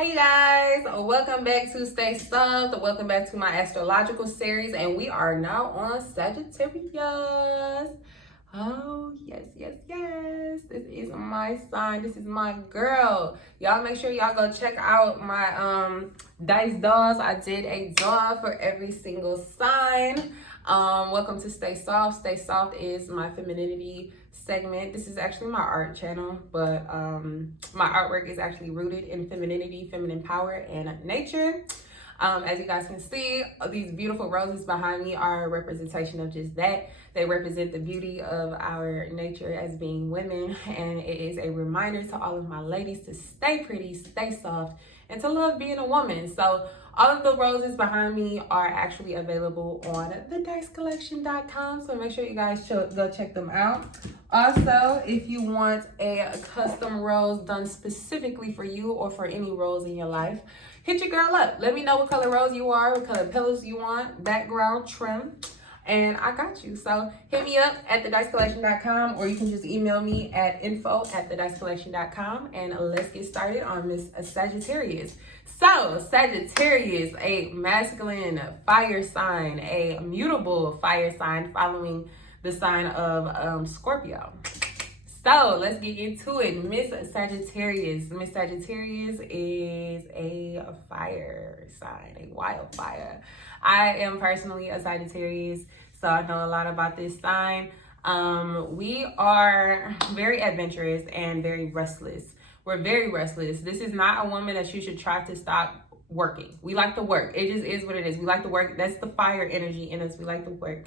Hi you guys, welcome back to Stay Soft. Welcome back to my astrological series, and we are now on Sagittarius. Oh yes, this is my sign. This is my girl. Y'all make sure y'all go check out my dice dolls. I did a draw for every single sign. Welcome to Stay Soft. Stay Soft is my femininity segment. This is actually my art channel, but my artwork is actually rooted in femininity, feminine power, and nature. As you guys can see, these beautiful roses behind me are a representation of just that. They represent the beauty of our nature as being women, and it is a reminder to all of my ladies to stay pretty, stay soft, and to love being a woman. So all of the roses behind me are actually available on thedicecollection.com, so make sure you guys go check them out. Also, if you want a custom rose done specifically for you or for any rose in your life, hit your girl up. Let me know what color rose you are, what color pillows you want, background, trim, and I got you. So hit me up at thedicecollection.com, or you can just email me at info@thedicecollection.com, and let's get started on Miss Sagittarius. So Sagittarius, a masculine fire sign, a mutable fire sign following the sign of Scorpio. So let's get into it. Miss Sagittarius. Miss Sagittarius is a fire sign, a wildfire. I am personally a Sagittarius, so I know a lot about this sign. We are very adventurous and very restless. We're very restless. This is not a woman that you should try to stop working. We like to work. It just is what it is. We like to work. That's the fire energy in us. We like to work.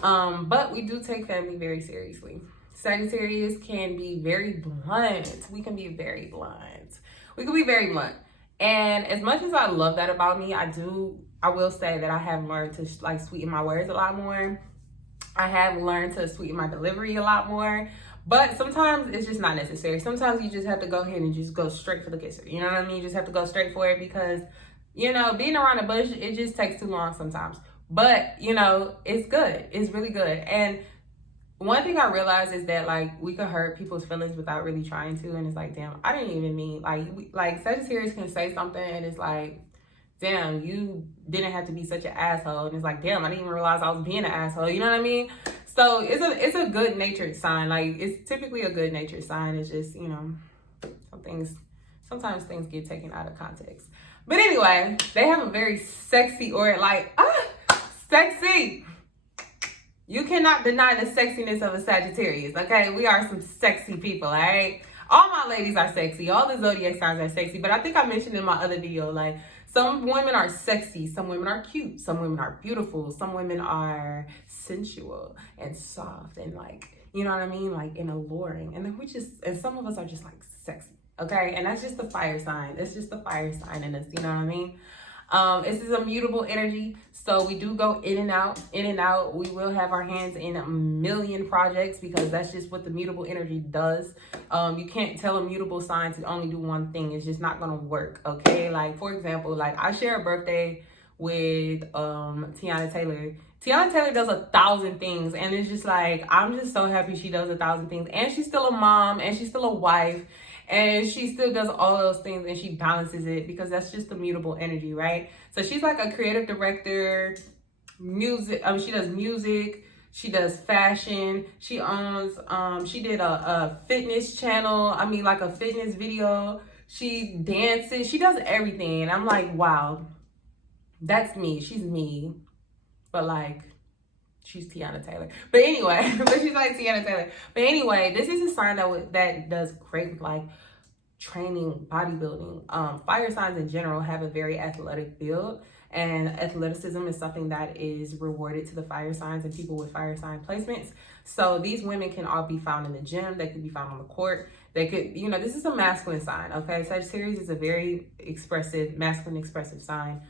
But we do take family very seriously. Sagittarius can be very blunt. We can be very blunt. We can be very blunt. And as much as I love that about me, I will say that I have learned to sweeten my words a lot more. I have learned to sweeten my delivery a lot more. But sometimes it's just not necessary. Sometimes you just have to go ahead and just go straight for the kisser. You know what I mean? You just have to go straight for it because, being around the bush, it just takes too long sometimes. But, it's good. It's really good. And one thing I realized is that, we could hurt people's feelings without really trying to. And it's like, damn, I didn't even mean, Sagittarius can say something and it's like, damn, you didn't have to be such an asshole. And it's like, damn, I didn't even realize I was being an asshole. You know what I mean? So it's a good-natured sign. It's typically a good-natured sign. It's just, sometimes things get taken out of context. But anyway, they have a very sexy sexy. You cannot deny the sexiness of a Sagittarius, okay? We are some sexy people, all right? All my ladies are sexy. All the Zodiac signs are sexy. But I think I mentioned in my other video, some women are sexy. Some women are cute. Some women are beautiful. Some women are sensual and soft and you know what I mean? And alluring. And then and some of us are just sexy, okay? And that's just the fire sign. It's just the fire sign in us, you know what I mean? This is a mutable energy, so we do go in and out. We will have our hands in a million projects because that's just what the mutable energy does. You can't tell a mutable sign to only do one thing. It's just not gonna work, okay? For example, I share a birthday with Tiana Taylor. Tiana Taylor does 1,000 things, and it's just I'm just so happy she does 1,000 things, and she's still a mom, and she's still a wife, and she still does all those things, and she balances it because that's just the mutable energy, right? So she's a creative director, music. She does music. She does fashion. She owns. She did a fitness channel. A fitness video. She dances. She does everything, and I'm wow, that's me. She's me, but she's Tiana Taylor. But anyway, but she's Tiana Taylor. But anyway, this is a sign that does great with training, bodybuilding. Fire signs in general have a very athletic build, and athleticism is something that is rewarded to the fire signs and people with fire sign placements. So these women can all be found in the gym. They could be found on the court. They could, this is a masculine sign, okay? Sagittarius is a very masculine expressive sign.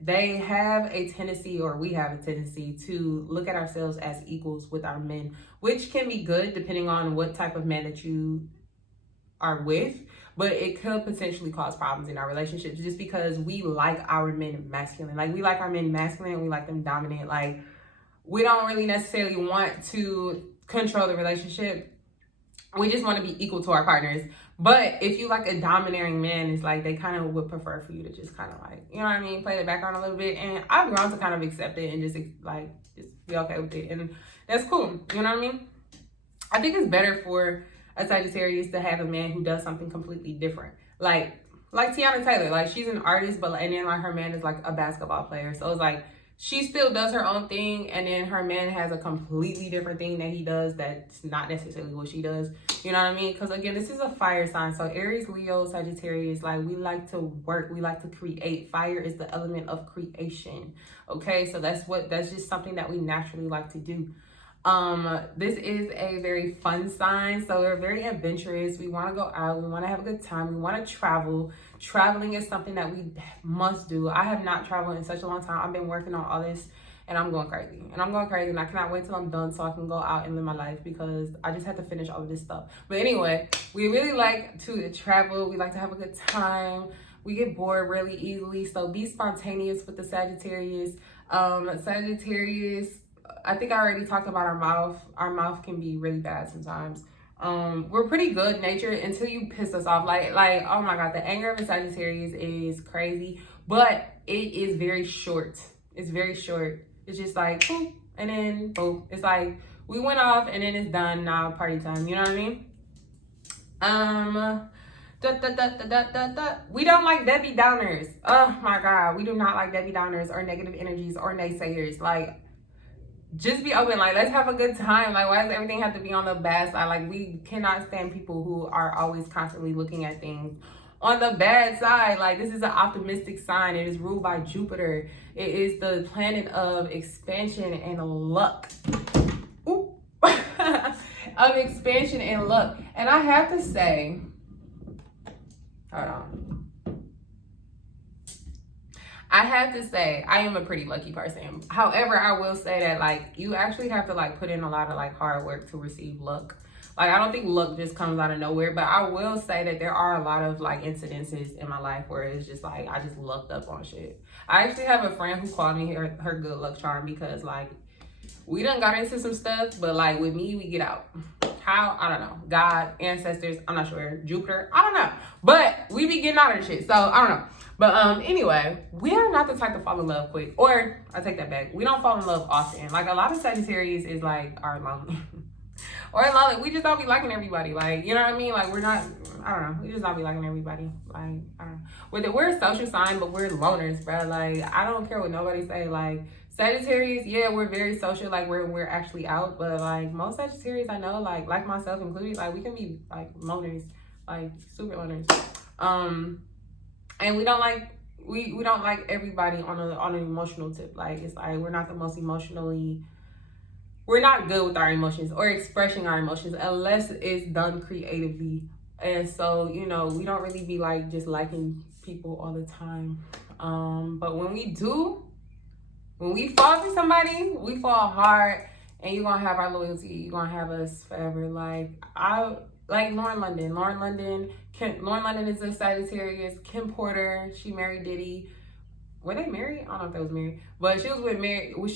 They have a tendency, or we have a tendency, to look at ourselves as equals with our men, which can be good depending on what type of man that you are with, but it could potentially cause problems in our relationships just because we like our men masculine. We like our men masculine, we like them dominant. We don't really necessarily want to control the relationship. We just want to be equal to our partners. But if you like a domineering man, it's like they kind of would prefer for you to just kind of like, you know what I mean, play the background a little bit. And I've grown to kind of accept it and just like just be okay with it, and that's cool. You know what I mean? I think it's better for a Sagittarius to have a man who does something completely different, like Tiana Taylor. Like, she's an artist, but and then like her man is like a basketball player, so it's like she still does her own thing, and then her man has a completely different thing that he does that's not necessarily what she does. You know what I mean? Because again, this is a fire sign. So Aries, Leo, Sagittarius, like, we like to work. We like to create. Fire is the element of creation. Okay, so that's just something that we naturally like to do. This is a very fun sign, so we're very adventurous. We want to go out, we want to have a good time, we want to travel. Traveling is something that we must do. I have not traveled in such a long time. I've been working on all this, and I'm going crazy, and I cannot wait till I'm done so I can go out and live my life, because I just have to finish all of this stuff. But anyway, we really like to travel. We like to have a good time. We get bored really easily, so be spontaneous with the Sagittarius. Sagittarius, I think I already talked about our mouth. Our mouth can be really bad sometimes. We're pretty good natured until you piss us off. Like, oh my God, the anger of a Sagittarius is crazy, but it is very short. It's very short. It's just like, boom, and then boom. It's like, we went off and then it's done. Now party time. You know what I mean? We don't like Debbie Downers. Oh my God. We do not like Debbie Downers or negative energies or naysayers. Like, just be open. Like, let's have a good time. Like, why does everything have to be on the bad side? Like, we cannot stand people who are always constantly looking at things on the bad side. Like, this is an optimistic sign. It is ruled by Jupiter. It is the planet of expansion and luck. Ooh. Of expansion and luck. And I have to say, hold on. I have to say, I am a pretty lucky person. However, I will say that, like, you actually have to, like, put in a lot of, like, hard work to receive luck. Like, I don't think luck just comes out of nowhere, but I will say that there are a lot of, like, incidences in my life where it's just, like, I just lucked up on shit. I actually have a friend who called me her good luck charm because, like, we done got into some stuff, but, like, with me, we get out. How? I don't know. God, ancestors, I'm not sure. Jupiter, I don't know. But we be getting out of shit, so I don't know. But anyway, we are not the type to fall in love quick. Or, I take that back. We don't fall in love often. Like, a lot of Sagittarius is, like, are lonely. Or lonely. We just don't be liking everybody. Like, you know what I mean? Like, we're not, I don't know. We just don't be liking everybody. Like, I don't know. We're a social sign, but we're loners, bro. Like, I don't care what nobody say. Like, Sagittarius, yeah, we're very social. Like, we're actually out. But, like, most Sagittarius I know, like myself included, like, we can be, like, loners. Like, super loners. And we don't like everybody on an emotional tip. Like, it's like we're not good with our emotions or expressing our emotions unless it's done creatively. And so, you know, we don't really be like just liking people all the time. But when we fall for somebody, we fall hard, and you're gonna have our loyalty. You're gonna have us forever. Like Lauren London. Lauren London is a Sagittarius. Kim Porter, she married Diddy. Were they married? I don't know if they was married, but she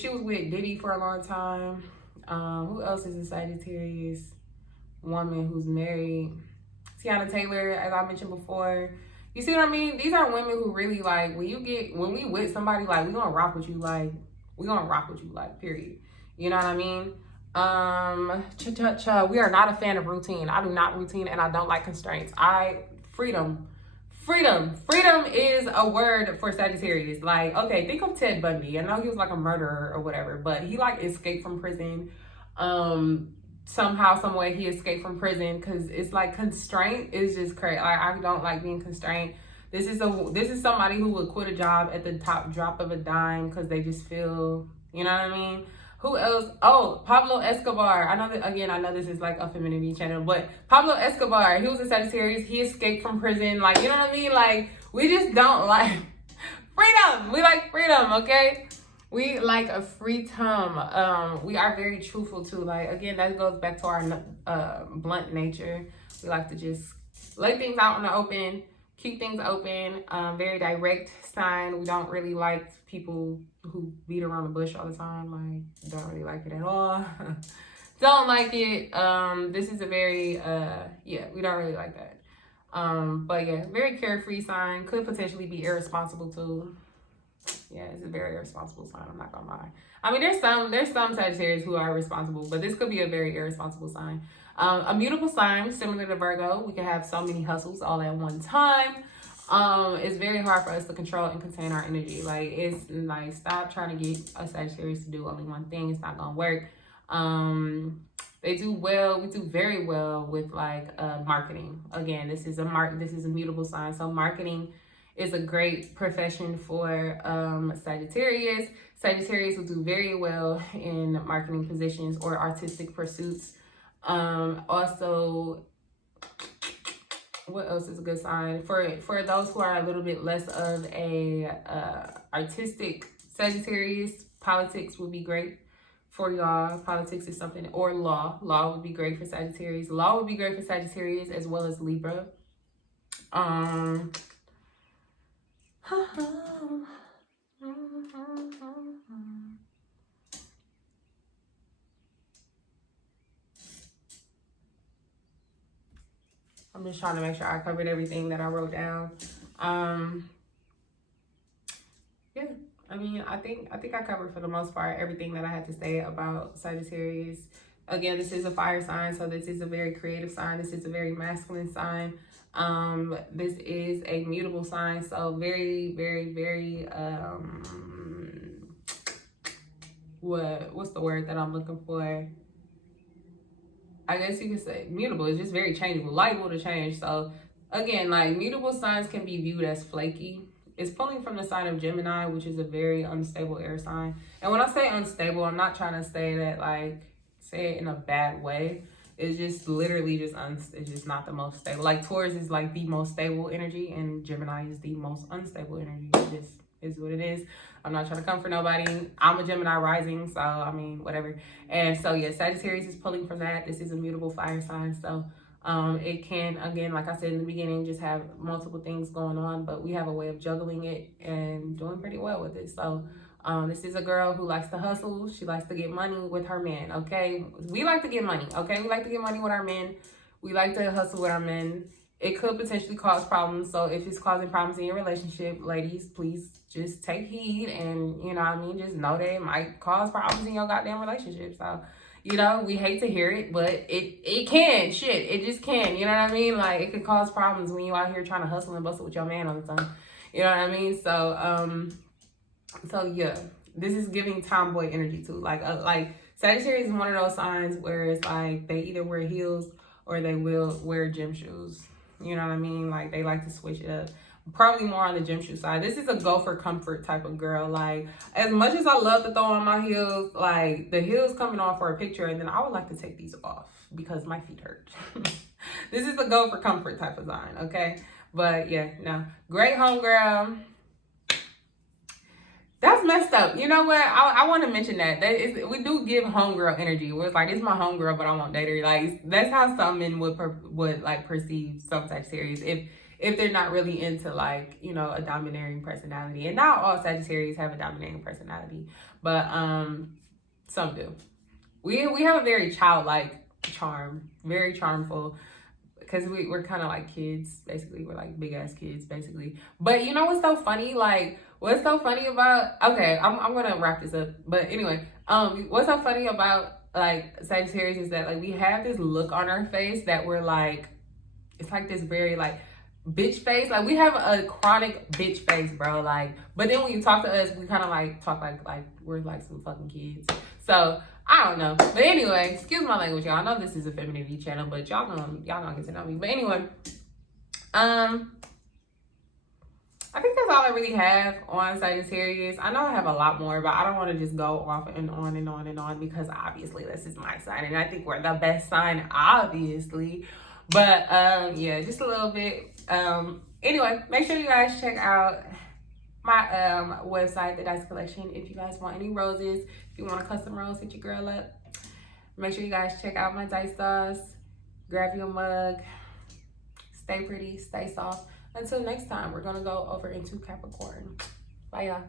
was with Diddy for a long time. Who else is a Sagittarius woman who's married? Tiana Taylor, as I mentioned before. You see what I mean? These are women who really, like, when we with somebody, like, we gonna rock with you, like, period. You know what I mean? We are not a fan of routine. I do not routine, and I don't like constraints. Freedom is a word for Sagittarius. Like, okay, think of Ted Bundy. I know he was like a murderer or whatever, but he like escaped from prison. Somehow, some way he escaped from prison, because it's like constraint is just crazy. Like, I don't like being constrained. This is somebody who would quit a job at the top drop of a dime because they just feel, you know what I mean? Who else? Oh, Pablo Escobar. I know this is like a femininity channel, but Pablo Escobar, he was a Sagittarius. He escaped from prison. Like, you know what I mean? Like, we just don't like freedom. We like freedom, okay? We like a freedom. We are very truthful too. Like, again, that goes back to our blunt nature. We like to just lay things out in the open, keep things open. Very direct sign. We don't really like people who beat around the bush all the time. Like, don't really like it at all. Don't like it. This is a very yeah, we don't really like that. But yeah, very carefree sign. Could potentially be irresponsible too. Yeah, it's a very irresponsible sign. I'm not gonna lie. I mean, there's some Sagittarius who are responsible, but this could be a very irresponsible sign. A mutable sign, similar to Virgo, we can have so many hustles all at one time. It's very hard for us to control and contain our energy. Like, it's like, stop trying to get a Sagittarius to do only one thing. It's not gonna work. They do well. We do very well with like marketing. Again, this is a mutable sign. So marketing is a great profession for Sagittarius. Sagittarius will do very well in marketing positions or artistic pursuits. Also, what else is a good sign? For those who are a little bit less of a artistic Sagittarius, politics would be great for y'all. Politics is something, or law. Law would be great for Sagittarius. Law would be great for Sagittarius as well as Libra. I'm just trying to make sure I covered everything that I wrote down. Yeah, I mean, I think I covered for the most part everything that I had to say about Sagittarius. Again, this is a fire sign, so this is a very creative sign. This is a very masculine sign. This is a mutable sign, so very, very, very what's the word that I'm looking for? I guess you could say mutable. It's just very changeable, liable to change. So again, like, mutable signs can be viewed as flaky. It's pulling from the sign of Gemini, which is a very unstable air sign. And when I say unstable, I'm not trying to say that, like, say it in a bad way. It's just literally just it's just not the most stable. Like, Taurus is like the most stable energy, and Gemini is the most unstable energy. It just is what it is. I'm not trying to comfort nobody. I'm a Gemini rising, so I mean, whatever. And so yeah, Sagittarius is pulling from that. This is a mutable fire sign, so it can, again, like I said in the beginning, just have multiple things going on, but we have a way of juggling it and doing pretty well with it. So this is a girl who likes to hustle. She likes to get money with her men, okay? We like to get money, okay? We like to get money with our men. We like to hustle with our men. It could potentially cause problems. So if it's causing problems in your relationship, ladies, please just take heed, and, you know what I mean, just know that it might cause problems in your goddamn relationship. So, you know, we hate to hear it, but it can. Shit, it just can. You know what I mean? Like, it could cause problems when you out here trying to hustle and bustle with your man all the time. You know what I mean? So, so yeah, this is giving tomboy energy too. Like Sagittarius is one of those signs where it's like they either wear heels or they will wear gym shoes. You know what I mean? Like, they like to switch it up. Probably more on the gym shoe side. This is a go for comfort type of girl. Like, as much as I love to throw on my heels, like, the heels coming off for a picture, and then I would like to take these off because my feet hurt. This is a go for comfort type of sign, okay? But yeah, no. Great homegirl. That's messed up. You know what? I want to mention that. We do give homegirl energy. It's like, it's my homegirl, but I won't date her. Like, that's how some men would like perceive some Sagittarius if they're not really into, like, you know, a domineering personality. And not all Sagittarius have a domineering personality, but some do. We have a very childlike charm, very charmful, because we're kind of like kids, basically. We're like big ass kids, basically. But you know what's so funny? Like, what's so funny about, okay, I'm gonna wrap this up. But anyway, what's so funny about, like, Sagittarius is that, like, we have this look on our face that we're like, it's like this very, like, bitch face. Like, we have a chronic bitch face, bro. Like, but then when you talk to us, we kind of like talk like we're like some fucking kids. So I don't know. But anyway, excuse my language, y'all. I know this is a femininity channel, but y'all gonna get to know me. But anyway, I think that's all I really have on Sagittarius. I know I have a lot more, but I don't want to just go off and on and on and on, because obviously this is my sign, and I think we're the best sign, obviously. But yeah, just a little bit. Anyway, make sure you guys check out my website, the Dice Collection. If you guys want any roses, if you want a custom rose, hit your girl up. Make sure you guys check out my dice dolls. Grab your mug. Stay pretty, stay soft. Until next time, we're gonna go over into Capricorn. Bye, y'all.